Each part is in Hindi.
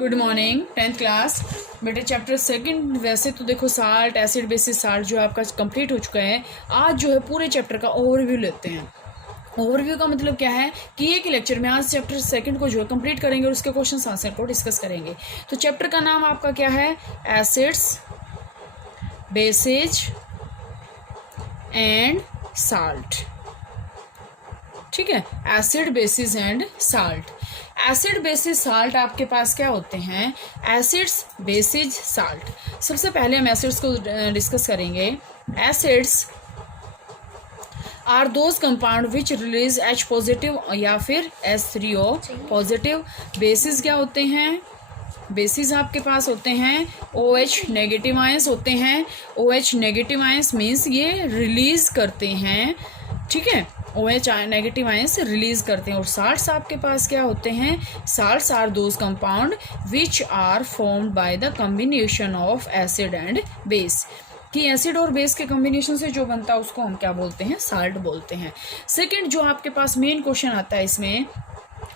गुड मॉर्निंग 10th क्लास बेटे। चैप्टर सेकंड वैसे तो देखो साल्ट एसिड बेसिस साल्ट जो आपका कंप्लीट हो चुका है। आज जो है पूरे चैप्टर का ओवरव्यू लेते हैं। ओवरव्यू का मतलब क्या है कि एक ही लेक्चर में आज चैप्टर सेकंड को जो है कंप्लीट करेंगे और उसके क्वेश्चन आंसर को डिस्कस करेंगे। तो चैप्टर का नाम आपका क्या है? Acids bases and salt. ठीक है, acid bases and salt. Acid bases salt आपके पास क्या होते हैं? Acids bases salt. सबसे पहले हम एसिड्स को डिस्कस करेंगे। Acids are those compound which release H positive या फिर H3O पॉजिटिव। बेसिस क्या होते हैं? बेसिस आपके पास होते हैं OH नेगेटिव आयंस होते हैं। OH नेगेटिव आयंस मीन्स ये रिलीज करते हैं। ठीक है, OH नेगेटिव आयंस रिलीज करते हैं। और साल्ट्स आपके पास क्या होते हैं? Salts are those compound which are formed by the combination of acid and base. कि एसिड और बेस के कॉम्बिनेशन से जो बनता है उसको हम क्या बोलते हैं? साल्ट बोलते हैं। सेकंड जो आपके पास मेन क्वेश्चन आता है इसमें,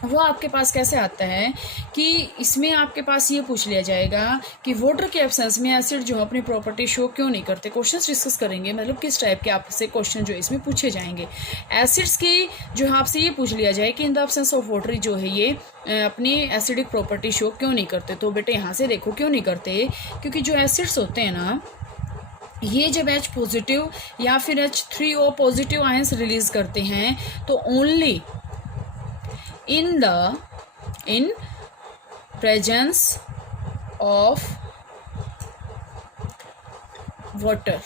वो आपके पास कैसे आता है कि इसमें आपके पास ये पूछ लिया जाएगा कि वाटर के एब्सेंस में एसिड जो अपनी प्रॉपर्टी शो क्यों नहीं करते। क्वेश्चंस डिस्कस करेंगे, मतलब किस टाइप के आपसे क्वेश्चन जो इसमें पूछे जाएंगे। एसिड्स की जो आपसे ये पूछ लिया जाए कि in the absence of water जो है ये अपनी एसिडिक प्रॉपर्टी शो क्यों नहीं करते। तो बेटे यहाँ से देखो क्यों नहीं करते, क्योंकि जो एसिड्स होते हैं ना, ये जब H पॉजिटिव या फिर H3O पॉजिटिव आयंस रिलीज करते हैं तो only in presence of water।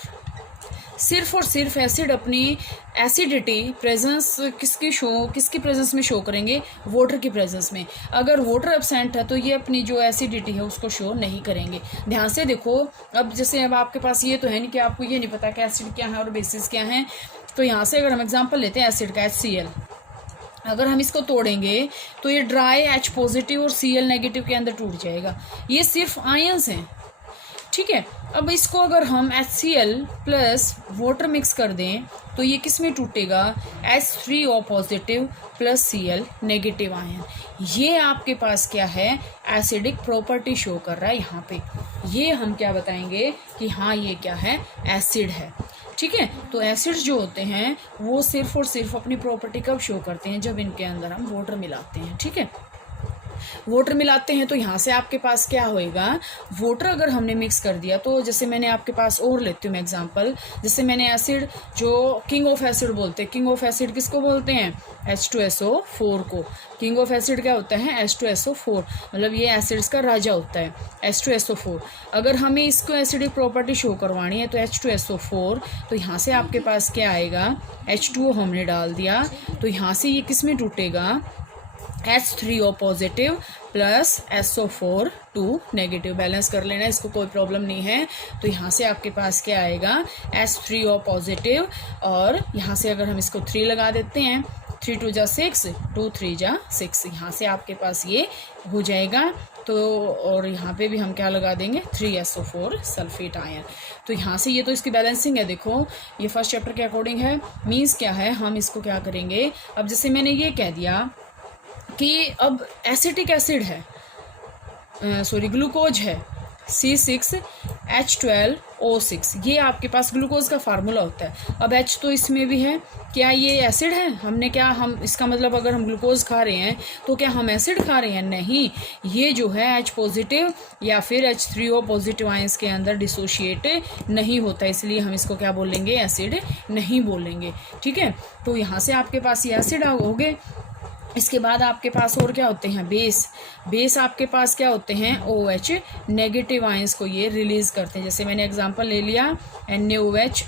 सिर्फ और सिर्फ एसिड अपनी एसिडिटी प्रेजेंस किसकी प्रेजेंस में शो करेंगे? वाटर की प्रेजेंस में। अगर वाटर एब्सेंट है तो ये अपनी जो एसिडिटी है उसको शो नहीं करेंगे। ध्यान से देखो, अब जैसे अब आपके पास ये तो है नहीं कि आपको ये नहीं पता कि एसिड क्या है और बेसिस क्या है। तो यहाँ से अगर हम एग्जांपल लेते हैं एसिड का HCl, अगर हम इसको तोड़ेंगे तो ये ड्राई H पॉजिटिव और Cl नेगेटिव के अंदर टूट जाएगा। ये सिर्फ आयंस हैं। ठीक है, अब इसको अगर हम HCl प्लस वाटर मिक्स कर दें तो ये किस में टूटेगा? H3O positive plus Cl negative ion. ये आपके पास क्या है? एसिडिक प्रॉपर्टी शो कर रहा है यहाँ पे। ये हम क्या बताएंगे कि हाँ ये क्या है? एसिड है। ठीक है, तो एसिड्स जो होते हैं वो सिर्फ और सिर्फ अपनी प्रॉपर्टी कब शो करते हैं? जब इनके अंदर हम वाटर मिलाते हैं। ठीक है, वाटर मिलाते हैं तो यहाँ से आपके पास क्या होएगा? वाटर अगर हमने मिक्स कर दिया तो जैसे मैंने आपके पास और लेती हूँ मैं एग्जांपल, जैसे मैंने एसिड जो किंग ऑफ एसिड बोलते हैं, किंग ऑफ एसिड किसको बोलते हैं? H2SO4 को। किंग ऑफ एसिड क्या होता है? H2SO4, मतलब ये एसिड्स का राजा होता है H2SO4। अगर हमें इसको एसिडिक प्रॉपर्टी शो करवानी है तो H2SO4, तो यहाँ से आपके पास क्या आएगा? H2O हमने डाल दिया तो यहाँ से ये किस में टूटेगा? H3O positive plus SO4 2 negative. Balance कर लेना, इसको कोई प्रॉब्लम नहीं है। तो यहाँ से आपके पास क्या आएगा? H3O पॉजिटिव, और यहाँ से अगर हम इसको 3 लगा देते हैं, 3 2 जा 6, 2 3 जा 6, यहाँ से आपके पास ये हो जाएगा। तो और यहाँ पे भी हम क्या लगा देंगे? 3SO4 sulphate ion. तो यहाँ से ये तो इसकी बैलेंसिंग है। देखो ये फर्स्ट चैप्टर के अकॉर्डिंग है। मीन्स क्या है, हम इसको क्या करेंगे, अब जैसे मैंने ये कह दिया कि अब एसिटिक एसिड है, ग्लूकोज है C6H12O6, ये आपके पास ग्लूकोज का फार्मूला होता है। अब H तो इसमें भी है, क्या ये एसिड है? हमने क्या हम इसका मतलब अगर हम ग्लूकोज खा रहे हैं तो क्या हम एसिड खा रहे हैं? नहीं, ये जो है H पॉजिटिव या फिर H3O पॉजिटिव आयंस के अंदर डिसोशिएट नहीं होता, इसलिए हम इसको क्या बोलेंगे? एसिड नहीं बोलेंगे। ठीक है, तो यहाँ से आपके पास ये एसिड हो गए। इसके बाद आपके पास और क्या होते हैं? बेस आपके पास क्या होते हैं? OH नेगेटिव आयंस को ये रिलीज करते हैं। जैसे मैंने एग्जांपल ले लिया NaOH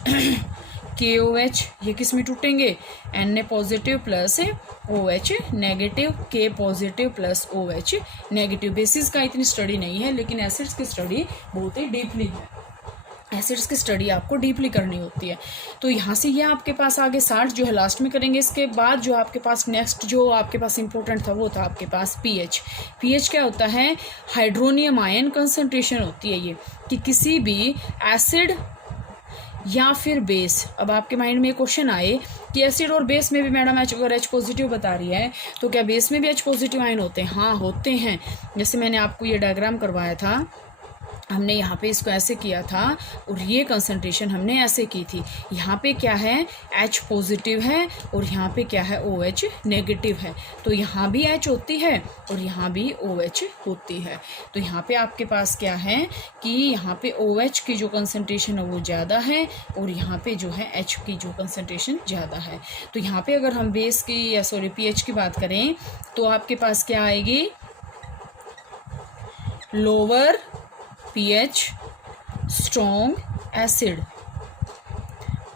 KOH, ये किस में टूटेंगे? Na positive plus OH negative, K positive plus OH negative. Basis का इतनी स्टडी नहीं है, लेकिन एसिड्स की स्टडी बहुत ही डीपली है। एसिड्स की स्टडी आपको डीपली करनी होती है। तो यहाँ से ये आपके पास आगे साल्ट जो है लास्ट में करेंगे। इसके बाद जो आपके पास नेक्स्ट जो आपके पास इंपॉर्टेंट था वो था आपके पास pH क्या होता है? हाइड्रोनियम आयन कंसंट्रेशन होती है ये, कि किसी भी एसिड या फिर बेस। अब आपके माइंड में एक क्वेश्चन आए कि एसिड और बेस में भी मैडम अगर H पॉजिटिव बता रही है तो क्या बेस में भी H पॉजिटिव आयन होते हैं? हाँ होते हैं। जैसे मैंने आपको ये डायग्राम करवाया था, हमने यहाँ पे इसको ऐसे किया था और ये कंसंट्रेशन हमने ऐसे की थी। यहाँ पे क्या है, H पॉजिटिव है और यहाँ पे क्या है, OH नेगेटिव है। तो यहाँ भी H होती है और यहाँ भी OH होती है। तो यहाँ पे आपके पास क्या है कि यहाँ पे OH की जो कंसंट्रेशन है वो ज़्यादा है और यहाँ पे जो है H की जो कंसंट्रेशन ज़्यादा है। तो यहाँ पे अगर हम बेस की या pH की बात करें तो आपके पास क्या आएगी, लोअर pH स्ट्रॉन्ग एसिड।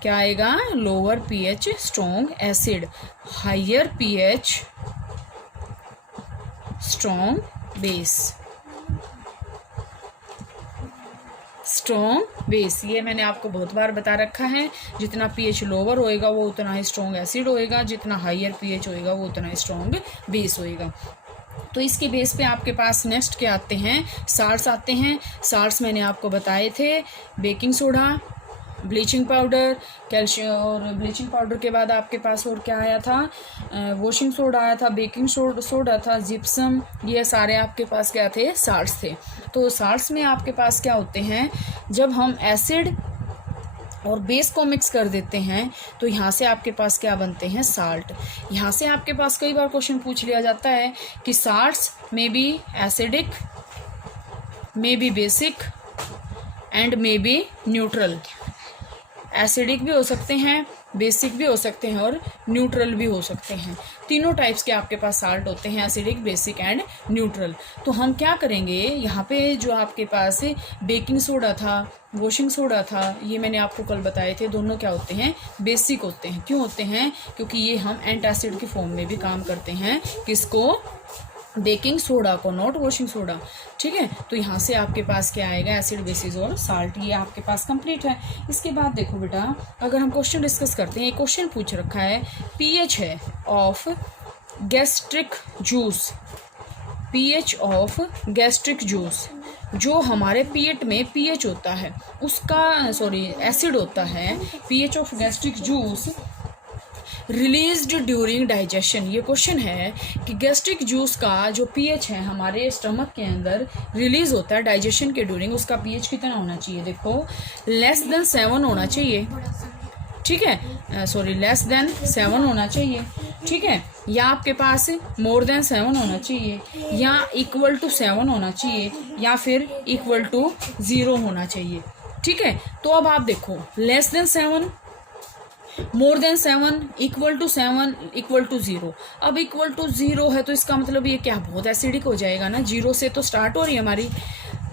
क्या आएगा, lower pH strong acid, higher pH strong base. Strong base ये मैंने आपको बहुत बार बता रखा है, जितना pH लोअर होएगा वो उतना ही स्ट्रॉन्ग एसिड होएगा, जितना हायर pH होएगा वो उतना ही स्ट्रॉन्ग बेस होएगा। तो इसके बेस पे आपके पास नेक्स्ट क्या आते हैं, साल्ट्स आते हैं। साल्ट्स मैंने आपको बताए थे, baking soda, bleaching powder, calcium, और ब्लीचिंग पाउडर के बाद आपके पास और क्या आया था, वॉशिंग सोडा आया था, बेकिंग सोडा था, जिप्सम, ये सारे आपके पास क्या थे, साल्ट्स थे। तो साल्ट्स में आपके पास क्या होते हैं, जब हम एसिड और बेस को मिक्स कर देते हैं तो यहाँ से आपके पास क्या बनते हैं, साल्ट। यहाँ से आपके पास कई बार क्वेश्चन पूछ लिया जाता है कि साल्ट्स में B acidic, may be basic and may be neutral. Acidic भी हो सकते हैं, बेसिक भी हो सकते हैं और न्यूट्रल भी हो सकते हैं। तीनों टाइप्स के आपके पास साल्ट होते हैं, एसिडिक, बेसिक एंड न्यूट्रल। तो हम क्या करेंगे, यहाँ पे जो आपके पास बेकिंग सोडा था, वॉशिंग सोडा था, ये मैंने आपको कल बताए थे, दोनों क्या होते हैं, बेसिक होते हैं। क्यों होते हैं, क्योंकि ये हम एंटासिड की फॉर्म में भी काम करते हैं। किसको, बेकिंग सोडा को, नॉट वॉशिंग सोडा। ठीक है, तो यहाँ से आपके पास क्या आएगा, एसिड, बेसिस और साल्ट, ये आपके पास कंप्लीट है। इसके बाद देखो बेटा, अगर हम क्वेश्चन डिस्कस करते हैं, एक क्वेश्चन पूछ रखा है, पीएच है of gastric juice, pH of gastric juice, जो हमारे पेट में पीएच होता है उसका, सॉरी एसिड होता है, pH of gastric juice released during digestion. ये क्वेश्चन है कि गैस्ट्रिक जूस का जो पीएच है हमारे स्टमक के अंदर रिलीज होता है डाइजेशन के ड्यूरिंग, उसका पीएच कितना होना चाहिए, देखो लेस देन 7 होना चाहिए। ठीक है, सॉरी लेस देन 7 होना चाहिए। ठीक है, या आपके पास मोर देन 7 होना चाहिए, या इक्वल टू 7 होना चाहिए, या फिर इक्वल टू 0 होना चाहिए। ठीक है, तो अब आप देखो, less than 7, more than 7, equal to 7, equal to 0। अब इक्वल टू 0 है तो इसका मतलब ये क्या, बहुत एसिडिक हो जाएगा ना, 0 से तो स्टार्ट हो रही है हमारी।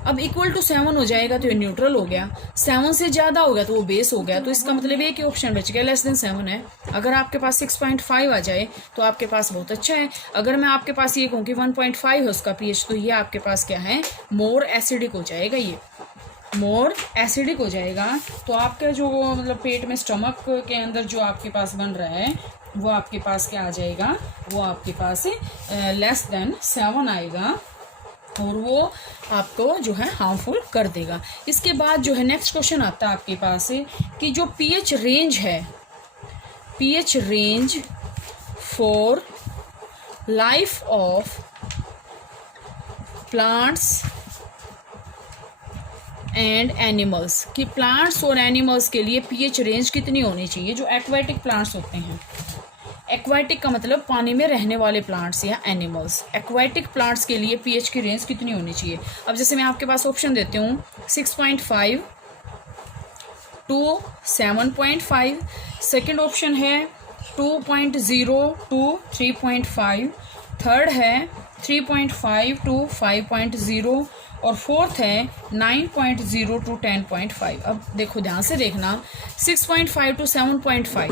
अब इक्वल टू 7 हो जाएगा तो ये न्यूट्रल हो गया, 7 से ज़्यादा हो गया तो वो बेस हो गया। तो इसका मतलब एक ही ऑप्शन बच गया, लेस देन 7 है। अगर आपके पास 6.5 आ जाए तो आपके पास बहुत अच्छा है। अगर मैं आपके पास ये कहूँ कि 1.5 है उसका पीएच, तो ये आपके पास क्या है, मोर एसिडिक हो जाएगा, ये मोर एसिडिक हो जाएगा। तो आपका जो मतलब पेट में, स्टमक के अंदर जो आपके पास बन रहा है वो आपके पास क्या आ जाएगा, वो आपके पास लेस देन 7 आएगा और वो आपको जो है हार्मफुल कर देगा। इसके बाद जो है नेक्स्ट क्वेश्चन आता है आपके पास कि जो पीएच रेंज है, pH range for life of plants and animals, कि प्लांट्स और एनिमल्स के लिए पीएच रेंज कितनी होनी चाहिए, जो एक्वाटिक प्लांट्स होते हैं। एक्वाटिक का मतलब पानी में रहने वाले प्लांट्स या एनिमल्स। एक्वाटिक प्लांट्स के लिए पीएच की रेंज कितनी होनी चाहिए। अब जैसे मैं आपके पास ऑप्शन देती हूँ, 6.5 टू 7.5, सेकेंड ऑप्शन है 2.0 टू 3.5, थर्ड है 3.5 टू 5.0 और फोर्थ है 9.0 टू 10.5। अब देखो ध्यान से देखना, 6.5 टू 7.5।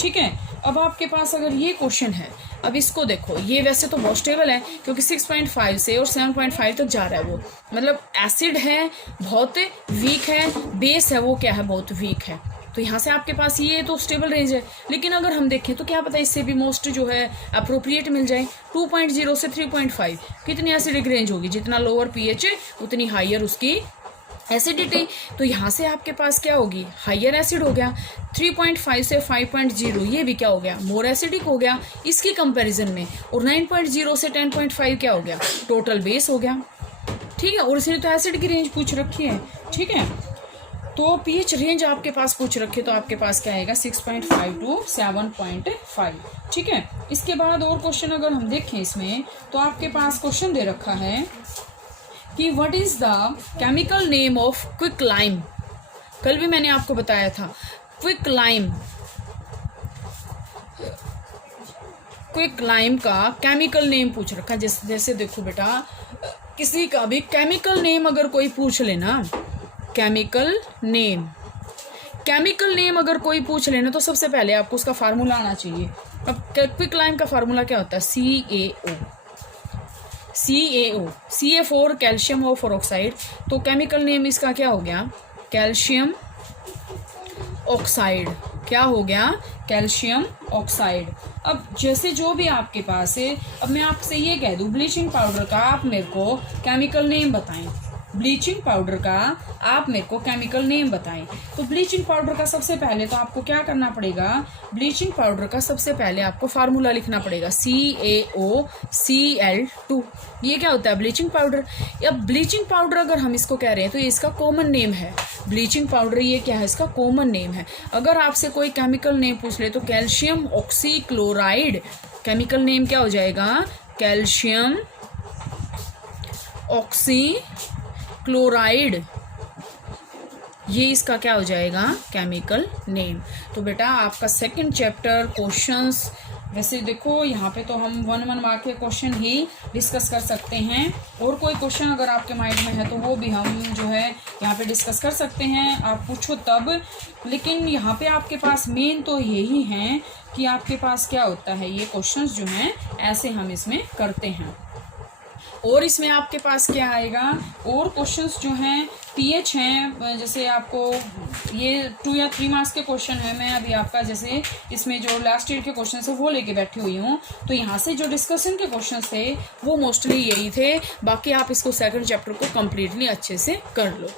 ठीक है, अब आपके पास अगर ये क्वेश्चन है, अब इसको देखो, ये वैसे तो बहुत स्टेबल है क्योंकि 6.5 से और 7.5 तक जा रहा है, वो मतलब एसिड है बहुत वीक है, बेस है वो क्या है, बहुत वीक है। तो यहाँ से आपके पास ये तो स्टेबल रेंज है। लेकिन अगर हम देखें तो क्या पता इससे भी मोस्ट जो है अप्रोप्रिएट मिल जाए। 2.0 से 3.5 कितनी एसिडिक रेंज होगी, जितना लोअर पीएच उतनी हायर उसकी एसिडिटी, तो यहाँ से आपके पास क्या होगी, हाइयर एसिड हो गया। 3.5 से 5.0 ये भी क्या हो गया, मोर एसिडिक हो गया इसकी कंपैरिजन में। और 9.0 से 10.5 क्या हो गया, टोटल बेस हो गया। ठीक है, और इसने तो एसिड की रेंज पूछ रखी है। ठीक है, तो पीएच रेंज आपके पास पूछ रखे, तो आपके पास क्या आएगा 6.5 टू 7.5। ठीक है, इसके बाद और क्वेश्चन अगर हम देखें इसमें, तो आपके पास क्वेश्चन दे रखा है कि what is the chemical name of quick lime. कल भी मैंने आपको बताया था क्विक लाइम का केमिकल नेम पूछ रखा। जैसे देखो बेटा, किसी का भी केमिकल नेम अगर कोई पूछ लेना, केमिकल नेम अगर कोई पूछ लेना, तो सबसे पहले आपको उसका फार्मूला आना चाहिए। अब क्विक लाइम का फार्मूला क्या होता है, CaO, कैल्शियम ऑक्साइड। तो केमिकल नेम इसका क्या हो गया, कैल्शियम ऑक्साइड। क्या हो गया, कैल्शियम ऑक्साइड। अब जैसे जो भी आपके पास है, अब मैं आपसे ये कह दूं ब्लीचिंग पाउडर का आप मेरे को केमिकल नेम बताएं। ब्लीचिंग पाउडर का आप मेरे को केमिकल नेम बताएं। तो ब्लीचिंग पाउडर का सबसे पहले तो आपको क्या करना पड़ेगा, ब्लीचिंग पाउडर का सबसे पहले आपको फार्मूला लिखना पड़ेगा CaOCl2। ये क्या होता है, ब्लीचिंग पाउडर। अब ब्लीचिंग पाउडर अगर हम इसको कह रहे हैं तो ये इसका कॉमन नेम है। ब्लीचिंग पाउडर ये क्या है, इसका कॉमन नेम है। अगर आपसे कोई केमिकल नेम पूछ ले तो कैल्शियम ऑक्सीक्लोराइड, केमिकल नेम क्या हो जाएगा, कैल्शियम ऑक्सीक्लोराइड, ये इसका क्या हो जाएगा, केमिकल नेम। तो बेटा आपका सेकंड चैप्टर क्वेश्चंस, वैसे देखो यहाँ पे तो हम 1 मार्क के क्वेश्चन ही डिस्कस कर सकते हैं। और कोई क्वेश्चन अगर आपके माइंड में है तो वो भी हम जो है यहाँ पे डिस्कस कर सकते हैं, आप पूछो तब। लेकिन यहाँ पे आपके पास मेन तो यही है कि आपके पास क्या होता है, ये क्वेश्चंस जो हैं ऐसे हम इसमें करते हैं। और इसमें आपके पास क्या आएगा, और क्वेश्चंस जो हैं पीएच हैं, जैसे आपको ये 2 या 3 मार्क्स के क्वेश्चन है। मैं अभी आपका जैसे इसमें जो लास्ट ईयर के क्वेश्चन है वो लेके बैठी हुई हूँ। तो यहाँ से जो डिस्कशन के क्वेश्चन थे वो मोस्टली यही थे। बाकी आप इसको सेकंड चैप्टर को कम्प्लीटली अच्छे से कर लो।